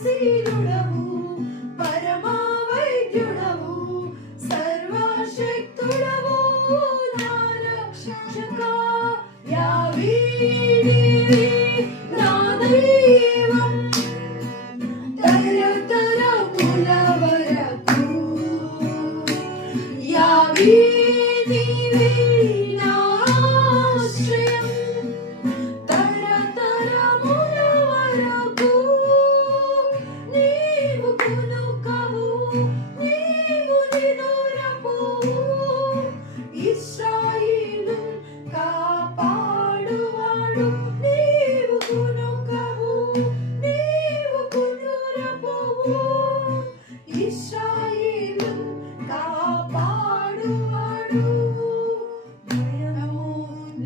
కృపాశీలుడవు పరమా వైద్యుడవు సర్వశక్తుడవు నా రక్షక యావీనివి నా దైవం తరతరముల వరకు యావీనివి నా ఆశ్రయం తరతరముల వరకు నీవు కునుకవు నీవు నిదురపోవు ఇశ్రాయేలు కాపాడువాడు నీవు కునుకవు నీవు నిదురపోవు ఇశ్రాయేలు కాపాడువాడు భయము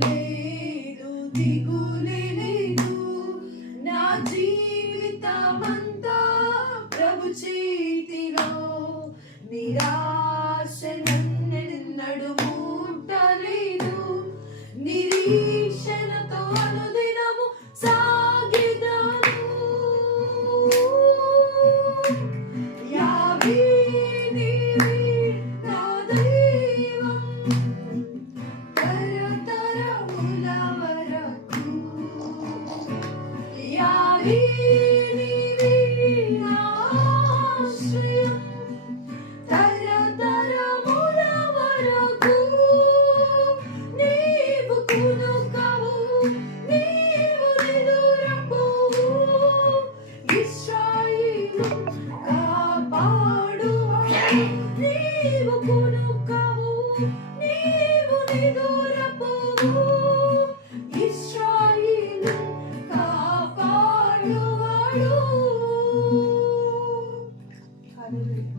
లేదు దిగులే లేదు నా జీవితమంతా ప్రభు చేతిలో నిరాశ నన్నెన్నడు ముట్టలేదు నిరీక్షణతో అనుదినము సాగిదాను యావీనివి నా దైవం తరతరముల వరకు యావీనివి నా ఆశ్రయం తరతరముల వరకు నీవు కునుకవు నీవు నిదురపోవు ఇశ్రాయేలు కాపాడువాడు నీవు కునుకవు నీవు నిదురపోవు ఇశ్రాయేలు కాపాడువాడు.